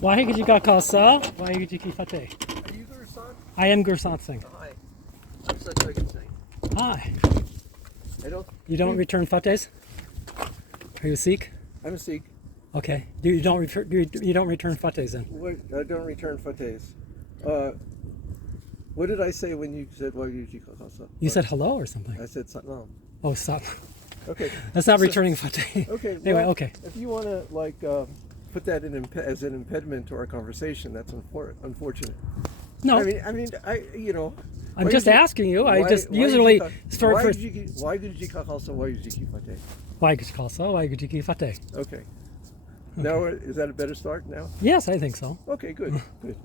Waheguru Khalsa, Waheguru Fateh. Are you Gursant? I am Gursant Singh. Hi. I'm Jagat. Hi. I You don't return Fatehs? Are you a Sikh? I'm a Sikh. Okay. You don't return Fatehs then? I don't return fatehs. What did I say when you said Waheguru Khalsa? You said hello or something? I said Satnam. Oh, stop. Okay. That's not returning Fateh. Okay. Anyway, well, okay. If you want to put that as an impediment to our conversation, that's unfortunate. No. I'm just asking you. I just usually start Why first. Waheguru Khalsa, Waheguru Fateh? Waheguru Khalsa, Waheguru Fateh. Okay. Now, is that a better start now? Yes, I think so. Okay, good, good.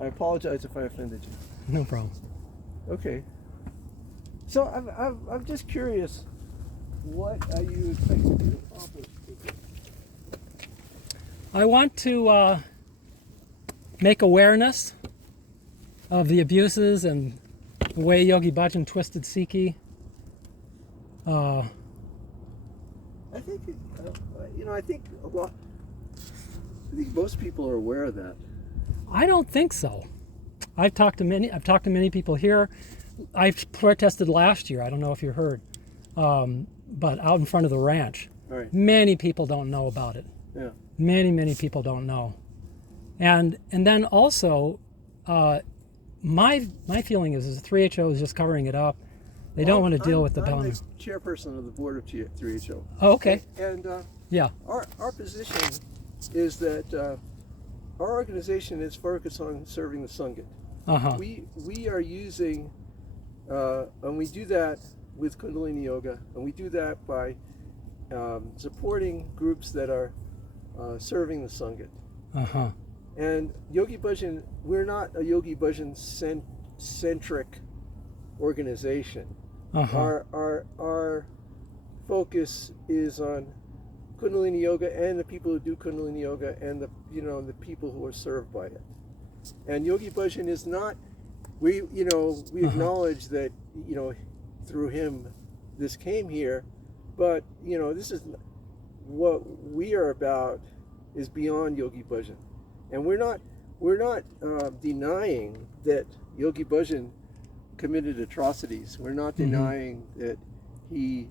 I apologize if I offended you. No problem. Okay. So I'm just curious, what are you expecting to accomplish? I want to make awareness of the abuses and the way Yogi Bhajan twisted Sikhi. I think most people are aware of that. I don't think so. I've talked to many people here. I've protested last year. I don't know if you heard, but out in front of the ranch. Right. Many people don't know about it. Yeah. Many people don't know, and then also, my feeling is the 3HO is just covering it up. They don't want to deal with the I'm problem. the chairperson of the board of 3HO. Oh, okay. And Yeah. our position is that our organization is focused on serving the Sangha. Uh-huh. We are using, and we do that with Kundalini Yoga, and we do that by supporting groups that are serving the Sangha. Uh-huh. And Yogi Bhajan, we're not a Yogi Bhajan centric organization. Uh-huh. Our focus is on Kundalini Yoga and the people who do Kundalini Yoga and the people who are served by it. And Yogi Bhajan is not. We acknowledge that through him this came here, but this is what we are about is beyond Yogi Bhajan, and we're not denying that Yogi Bhajan committed atrocities. We're not denying that he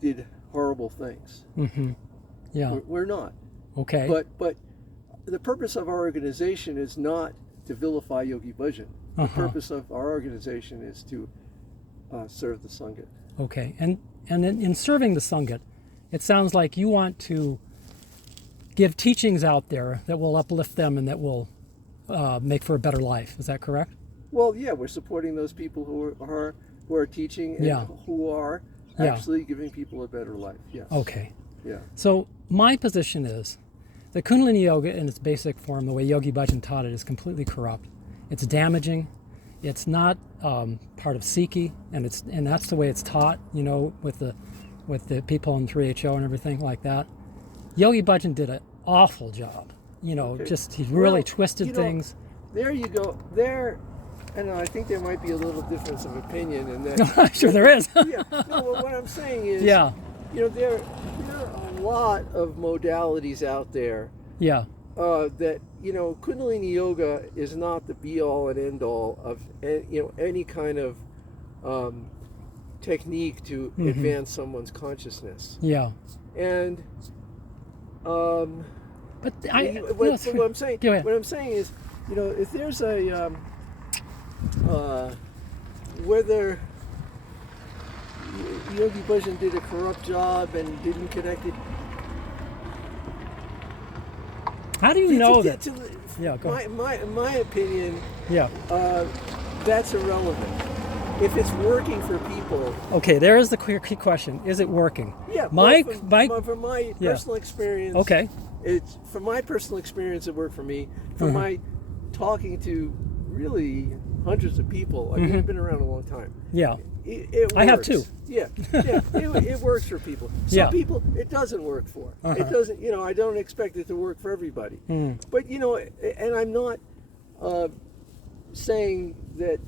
did horrible things. Mm-hmm. Yeah. We're not. Okay. But the purpose of our organization is not to vilify Yogi Bhajan. The purpose of our organization is to serve the Sangha. Okay. And in serving the Sangha, it sounds like you want to give teachings out there that will uplift them and that will make for a better life. Is that correct? Well, yeah, we're supporting those people who are teaching and who are actually giving people a better life. Yes. Okay. Yeah. So my position is that Kundalini Yoga in its basic form, the way Yogi Bhajan taught it, is completely corrupt. It's damaging. It's not part of Sikhi, and that's the way it's taught. With the people in 3HO and everything like that. Yogi Bhajan did an awful job. Okay. He really twisted things. There you go. And I think there might be a little difference of opinion in that. No, I'm sure there is. Yeah. No, well, what I'm saying is, there are a lot of modalities out there. Yeah. That Kundalini Yoga is not the be all and end all of any kind of technique to advance someone's consciousness. Yeah. And but what I'm saying, go ahead. What I'm saying is, if there's a whether Yogi Bhajan did a corrupt job and didn't connect it. How do you know that? Yeah, go ahead. My opinion. Yeah. That's irrelevant. If it's working for people. Okay, there is the key question: is it working? Yeah. From my personal experience. Okay. From my personal experience, it worked for me. From my talking to really hundreds of people, I've been around a long time. Yeah. It works. I have too. Yeah. It works for people. Some people it doesn't work for. It doesn't. I don't expect it to work for everybody. But and I'm not saying that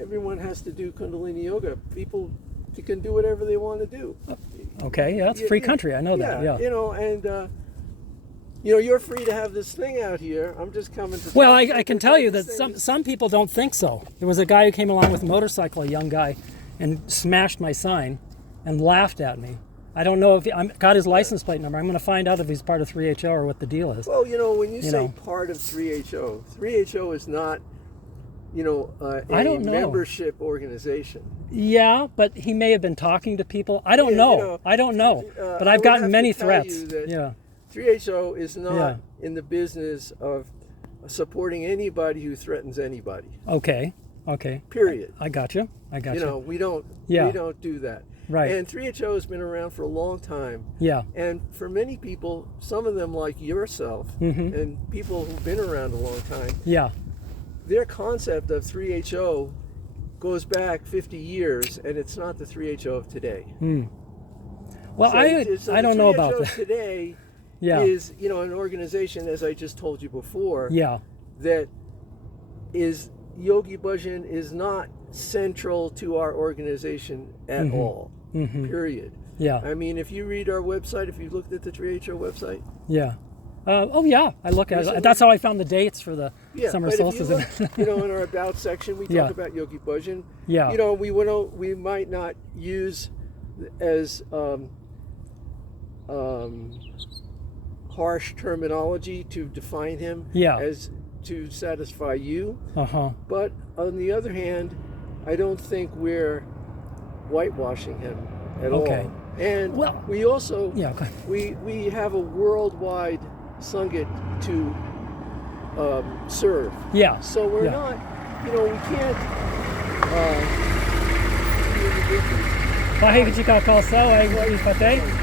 everyone has to do Kundalini Yoga. People can do whatever they want to do. Okay. Yeah, it's a free country. I know that. Yeah. And You know, you're free to have this thing out here. I'm just coming to. Well, I can tell you that some people don't think so. There was a guy who came along with a motorcycle, a young guy, and smashed my sign and laughed at me. I don't know if I got his license plate number. I'm going to find out if he's part of 3HO or what the deal is. Well, you know, when you say part of 3HO, 3HO is not, I don't know. membership organization. Yeah, but he may have been talking to people. I don't know. I don't know. But I've gotten many threats. Yeah. 3HO is not in the business of supporting anybody who threatens anybody. Okay. Period. I got you. You know, we don't do that. Right. And 3HO has been around for a long time. Yeah. And for many people, some of them like yourself and people who've been around a long time, their concept of 3HO goes back 50 years, and it's not the 3HO of today. Well, so I don't know about that. Today is, an organization, as I just told you before, that is, Yogi Bhajan is not central to our organization at all. Period. Yeah. I mean, if you read our website, if you looked at the 3HO website. Yeah. I look at it. That's how I found the dates for the summer solstice. If you look, in our about section, we talk about Yogi Bhajan. Yeah. We might not use as harsh terminology to define him as to satisfy you. But on the other hand, I don't think we're whitewashing him at all. And we also we have a worldwide Sangha to serve. Yeah. So we're not, we can't. Khalsa, yeah.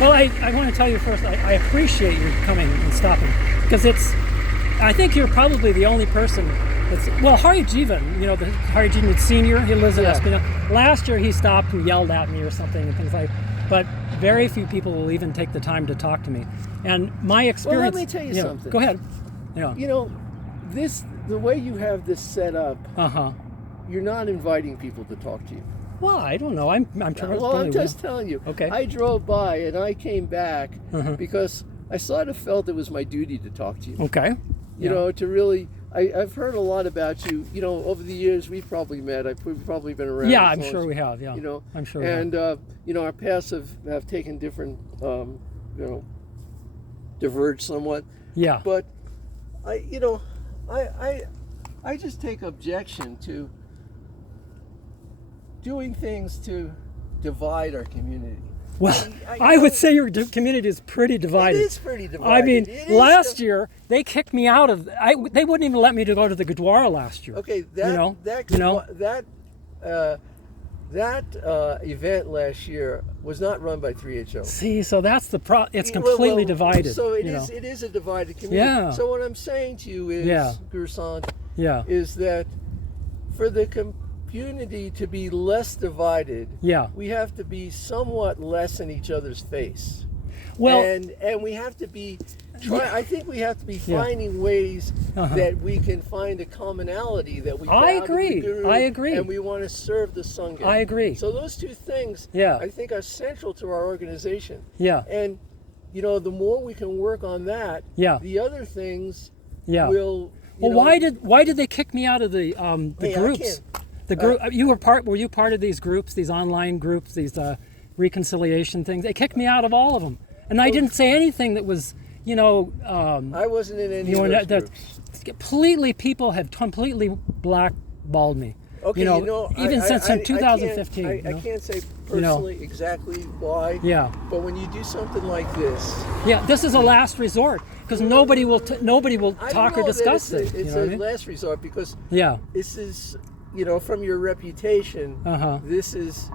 Well, I want to tell you first, I appreciate you coming and stopping, because I think you're probably the only person Hari Jivan, the Hari Jivan Senior, he lives in Espanola. Last year he stopped and yelled at me or something and things but very few people will even take the time to talk to me. And my experience... Well, let me tell you something. Go ahead. Yeah. The way you have this set up, you're not inviting people to talk to you. Well, I don't know. I'm just telling you. Okay. I drove by and I came back because I sort of felt it was my duty to talk to you. Okay. To really... I've heard a lot about you. Over the years we've probably met. We've probably been around. Yeah, I'm sure we have. Yeah. I'm sure. And our paths have taken different, diverged somewhat. Yeah. But I just take objection to doing things to divide our community. Well, I would say your community is pretty divided. It is pretty divided. I mean, last year they kicked me out of. They wouldn't even let me to go to the Gurdwara last year. Okay, that event last year was not run by 3HO. See, so that's the problem. It's completely divided. So it is a divided community. Yeah. So what I'm saying to you is, Gursant, is that for the community to be less divided, we have to be somewhat less in each other's face. Well, and we have to be I think we have to be finding ways that we can find a commonality that we I agree. And we want to serve the Sangha. I agree. So those two things I think are central to our organization. Yeah. And the more we can work on that, the other things will Well, why did they kick me out of the groups? The group were you part of these groups, these online groups, these reconciliation things? They kicked me out of all of them, and I didn't say anything that was, I wasn't in any of those groups. People have completely blackballed me. Okay, even since 2015. I can't say personally exactly why. Yeah. But when you do something like this. Yeah, this is a last resort because nobody will talk or discuss it. It's a last resort because. This is. From your reputation, this is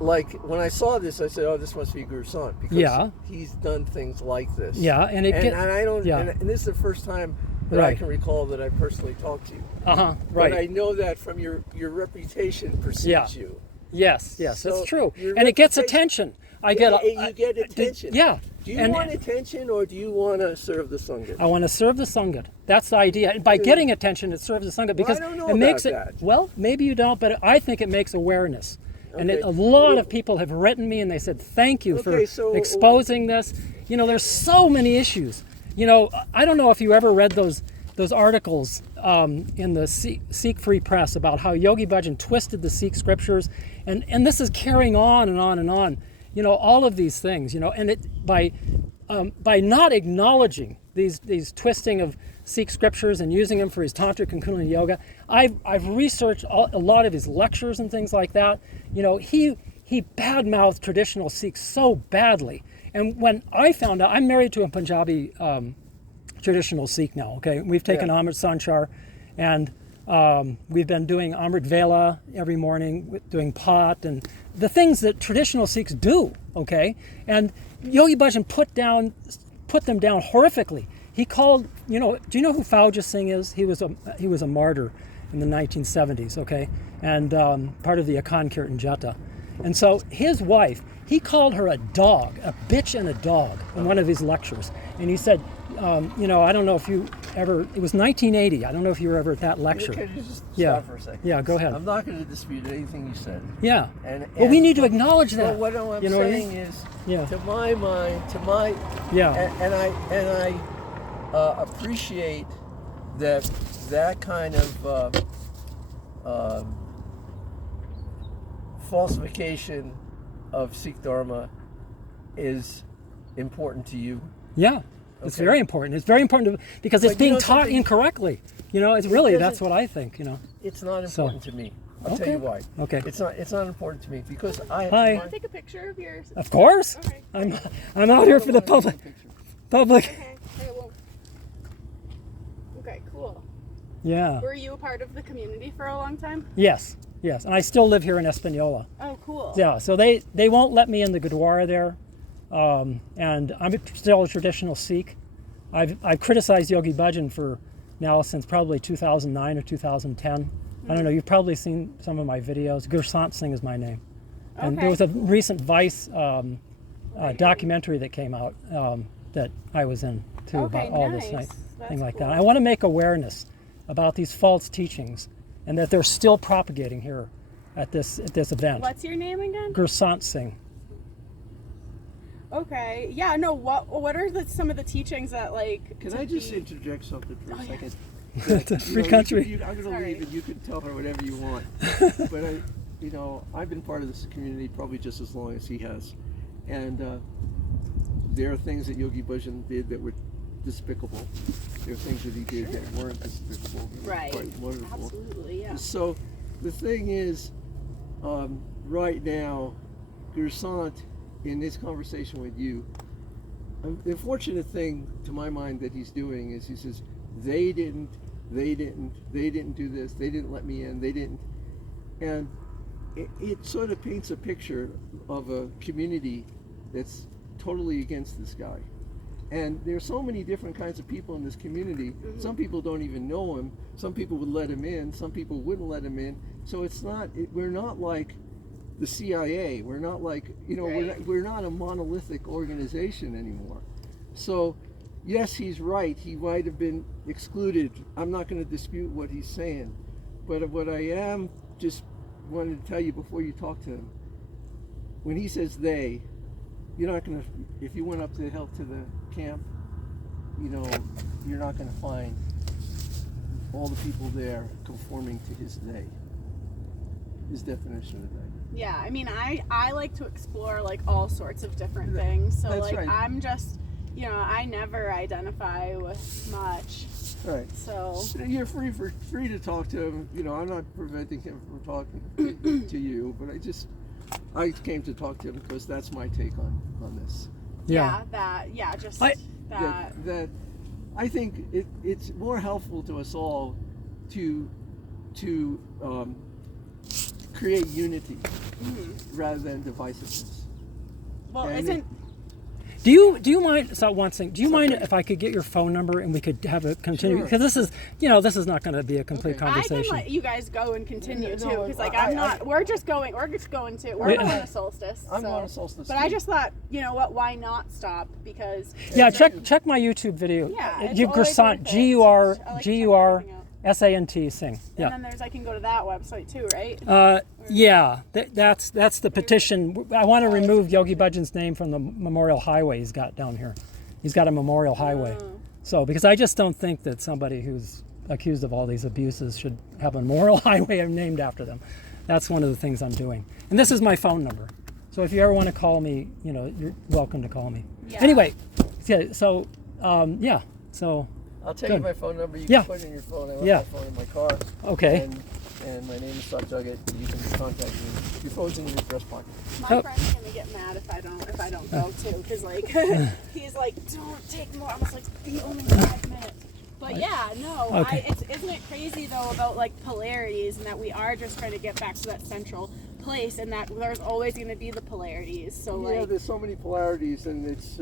like when I saw this, I said, "Oh, this must be Gursant because Yeah. he's done things like this." Yeah, and and I don't. Yeah. And this is the first time that I Right. can recall that I personally talked to you. Right. But I know that from your reputation precedes Yeah. you. Yes, So that's true. your And it gets reputation- attention. I get You get attention. Yeah. Do you And want attention or do you want to serve the Sangha? I want to serve the Sangha. That's the idea. And by getting attention, it serves the Sangha because I don't know it makes about it. that. Well, maybe you don't, but I think it makes awareness. And Okay. a lot of people have written me and they said, "Thank you Okay, for so- exposing this." You know, there's so many issues. You know, I don't know if you ever read those articles in the Sikh Free Press about how Yogi Bhajan twisted the Sikh scriptures, and this is carrying on and on and on. You know, all of these things. You know, and it by not acknowledging these twisting of Sikh scriptures and using them for his tantric and Kundalini Yoga, I've researched a lot of his lectures and things like that. You know, he badmouthed traditional Sikhs so badly. And when I found out, I'm married to a Punjabi traditional Sikh now. Okay, we've taken Amrit Sanchar, and we've been doing Amrit Vela every morning, doing pot and the things that traditional Sikhs do. Okay, and Yogi Bhajan put them down horrifically. He called, you know, do you know who Fauja Singh is? He was a martyr in the 1970s. Okay, and part of the Akan Kirtan Jata. And so his wife, he called her a dog, a bitch and a dog in one of his lectures. And he said, you know, I don't know if you ever, it was 1980, I don't know if you were ever at that lecture. Can you just Yeah. stop for a second? Yeah, go ahead. I'm not going to dispute anything you said. Yeah. And Well, we need to acknowledge that. Well, what I'm You know what I saying mean? is, Yeah. to my mind, Yeah. and I appreciate that kind of falsification of Sikh Dharma is important to you. Yeah. It's Okay. very important. It's very important because it's But you being know taught something? incorrectly. You know, it's really, doesn't- that's what I think, you know. It's not So- important to me. I'll tell Okay. you why. Okay. It's not important to me because I. Hi. Can I take a picture of yours? Of course. Okay. I'm out here for the public. Okay. Okay, well. Okay, cool. Yeah. Were you a part of the community for a long time? Yes. Yes. And I still live here in Espanola. Oh, cool. Yeah, so they won't let me in the Gurdwara there, and I'm still a traditional Sikh. I've criticized Yogi Bhajan for now since probably 2009 or 2010. I don't know, you've probably seen some of my videos. Gursant Singh is my name. And there was a recent Vice documentary that came out that I was in too, Okay, about all nice. this That's thing like cool. that. I want to make awareness about these false teachings and that they're still propagating here at this event. What's your name again? Gursant Singh. Okay. Yeah, no, what are some of the teachings that, like... Can to I just be- interject something for a Oh, yeah. second? It's a You free know, country. I'm going to Sorry. leave and you can tell her whatever you want. But I've been part of this community probably just as long as he has. And there are things that Yogi Bhajan did that were despicable. There are things that he did that weren't despicable. They were Right. Quite wonderful. Absolutely, yeah. So the thing is, right now, Gursant, in this conversation with you, the fortunate thing to my mind that he's doing is he says, they didn't do this, they didn't let me in, they didn't. And it sort of paints a picture of a community that's totally against this guy. And there's so many different kinds of people in this community. Mm-hmm. Some people don't even know him. Some people would let him in. Some people wouldn't let him in. So we're not like the CIA. We're not like, Right. we're not a monolithic organization anymore. So yes, he's right. He might have been excluded. I'm not going to dispute what he's saying. But what I am just wanted to tell you before you talk to him, when he says they, you're not going to, if you went up to the camp, you're not going to find all the people there conforming to his they, his definition of they. Yeah, I mean, I like to explore, like, all sorts of different things. So, That's like, right. I'm just, I never identify with much. Right. So, You're free to talk to him. I'm not preventing him from talking to you, but I came to talk to him because that's my take on this. Yeah. That I think it's more helpful to us all to create unity rather than divisiveness. Well, And isn't Do you mind? So one thing. Do you mind if I could get your phone number and we could have a continue? Sure. Because this is not going to be a complete Okay. I can conversation. let you guys go and continue No, too, because like I- I'm not. We're just going to. We're going to Solstice. I'm so. on a Solstice. But I just thought, you know what? Why not stop? Because Yeah, check my YouTube video. Yeah, it's You always Gursant, worth it. Gursant I like to check everything out. Singh. And Yeah. then there's I can go to that website too, right? Yeah, that's the petition. I want to remove Yogi Bhajan's name from the memorial highway he's got down here. He's got a memorial highway. So because I just don't think that somebody who's accused of all these abuses should have a memorial highway named after them. That's one of the things I'm doing. And this is my phone number. So if you ever want to call me, you're welcome to call me. Yeah. Anyway, yeah. So so I'll tell Good. you my phone number. You Yeah. can put it in your phone. I left Yeah. my phone in my car. okay. And my name is Jagat. You can contact me. Your phone's in your breast pocket. My Oh. friend's gonna get mad if I don't go too, because like he's like, don't take more. I was like, be only 5 minutes. But yeah, no. Okay. Isn't it crazy though about like polarities and that we are just trying to get back to that central place and that there's always going to be the polarities. So Yeah, like, there's so many polarities, and it's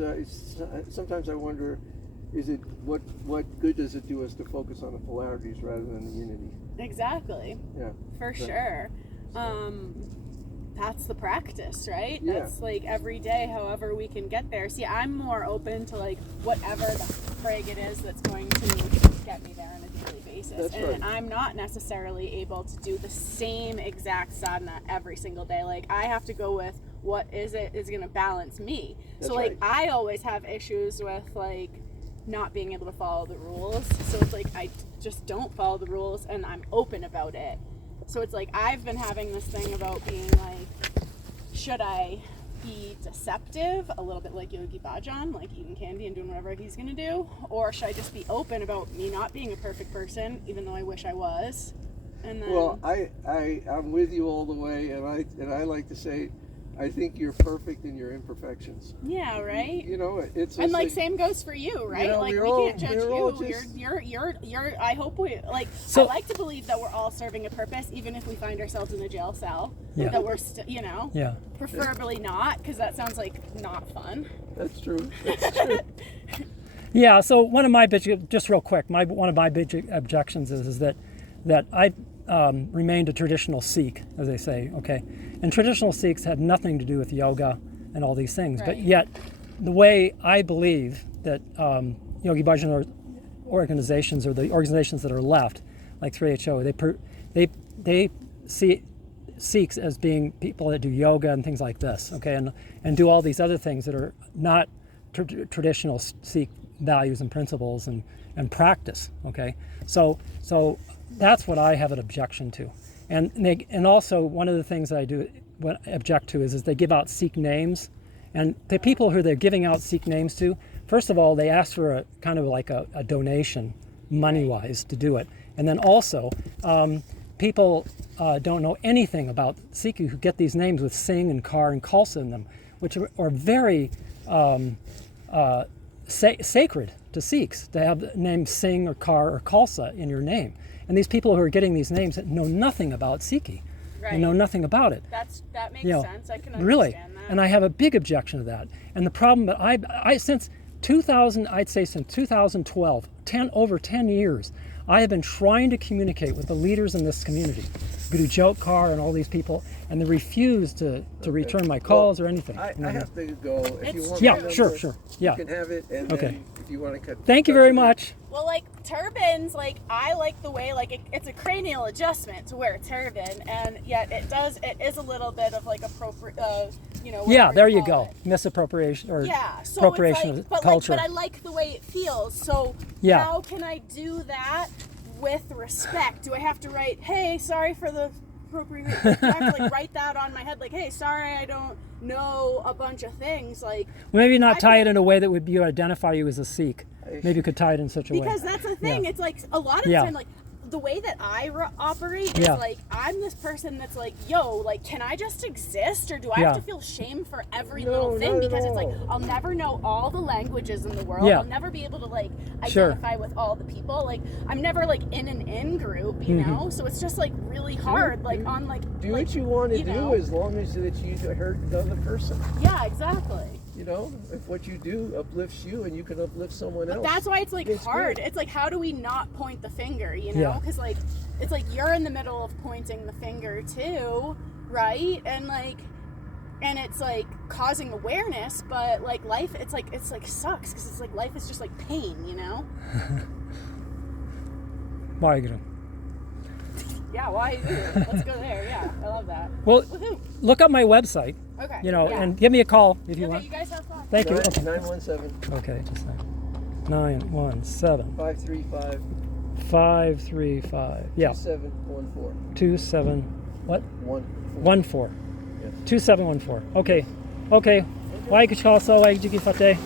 sometimes I wonder, is it what good does it do us to focus on the polarities rather than the unity? exactly, Yeah. for Right. sure. That's the practice, right? Yeah. That's like every day, however we can get there. See, I'm more open to like whatever the frig it is that's going to get me there on a daily basis. That's And right. I'm not necessarily able to do the same exact sadhana every single day. Like I have to go with what is going to balance me. That's So like right. I always have issues with like not being able to follow the rules. So it's like I just don't follow the rules and I'm open about it. So it's like I've been having this thing about being like, should I be deceptive, a little bit like Yogi Bhajan, like eating candy and doing whatever he's gonna do, or should I just be open about me not being a perfect person, even though I wish I was? And then, Well, I'm with you all the way, and I like to say, I think you're perfect in your imperfections. yeah, right. You know, it's And just like same goes for you, right? know, like we're we all- can't judge we're all you. just- You're. I hope we like. So- I like to believe that we're all serving a purpose, even if we find ourselves in a jail cell. Yeah. That we're Yeah. preferably not, because that sounds like not fun. That's true. That's true. Yeah, so one of my just real quick, one of my big objections is that I remained a traditional Sikh, as they say, okay? And traditional Sikhs had nothing to do with yoga and all these things, but Right. yet the way I believe that Yogi Bhajan organizations or the organizations that are left, like 3HO, they see Sikhs as being people that do yoga and things like this, okay, and do all these other things that are not traditional Sikh values and principles and practice, okay. So that's what I have an objection to, and also one of the things that I object to is they give out Sikh names, and the people who they're giving out Sikh names to, first of all, they ask for a kind of like a donation, money-wise, to do it, and then also people don't know anything about Sikh who get these names with Singh and Kar and Khalsa in them, which are very sacred to Sikhs, to have the name Singh or Kar or Khalsa in your name. And these people who are getting these names know nothing about Sikhi. They Right. know nothing about it. That makes You know, sense. I can understand really, that. and I have a big objection to that. And the problem that I since 2012, over 10 years, I have been trying to communicate with the leaders in this community, Guru Jokar and all these people, and they refuse to return my calls or anything. I have to go. If you It's want true. my Yeah, number, sure. Yeah. You can have it, and Okay. then if you want to cut. Thank you cut very it- much. Well, like turbans, like I like the way like it's a cranial adjustment to wear a turban, and yet it is a little bit of like appropriate, Yeah, whatever there you call go. it. Misappropriation or Yeah, so appropriation it's of like, culture. but I like the way it feels. So Yeah. how can I do that with respect? Do I have to write, "Hey, sorry for the appropriate"? Like, do I have to like write that on my head, like, "Hey, sorry, I don't know a bunch of things," like Maybe not I tie it can- in a way that would identify you as a Sikh. Maybe you could tie it in such a way. because that's the thing. Yeah. It's like a lot of Yeah. the time, like the way that I operate is Yeah. like I'm this person that's like, yo, like, can I just exist, or do I Yeah. have to feel shame for every No, little thing? not at Because it's like all. I'll never know all the languages in the world. Yeah. I'll never be able to like Sure. identify with all the people. Like I'm never like in an in group, you know. So it's just like really hard. Like on like do like, what you want to do know? as long as that you hurt the other person. Yeah, exactly. You know, if what you do uplifts you and you can uplift someone else. But that's why it's like hard. Good. It's like, how do we not point the finger, you know? Yeah. Because like, it's like you're in the middle of pointing the finger too, right? And like, and it's like causing awareness, but like life, it's like sucks because it's like life is just like pain, you know? Waheguru. Yeah, why? Let's go there. Yeah, I love that. Well, Woohoo. look up my website, Okay. you know, yeah. and give me a call if you Okay, want. you guys have fun. Thank you. Okay. 917 Okay, just a second. 917 535 535. Yeah. 2714. 27 what? 14. Yes. 2714. Okay. Okay. Waheguru Khalsa, Waheguru Fateh.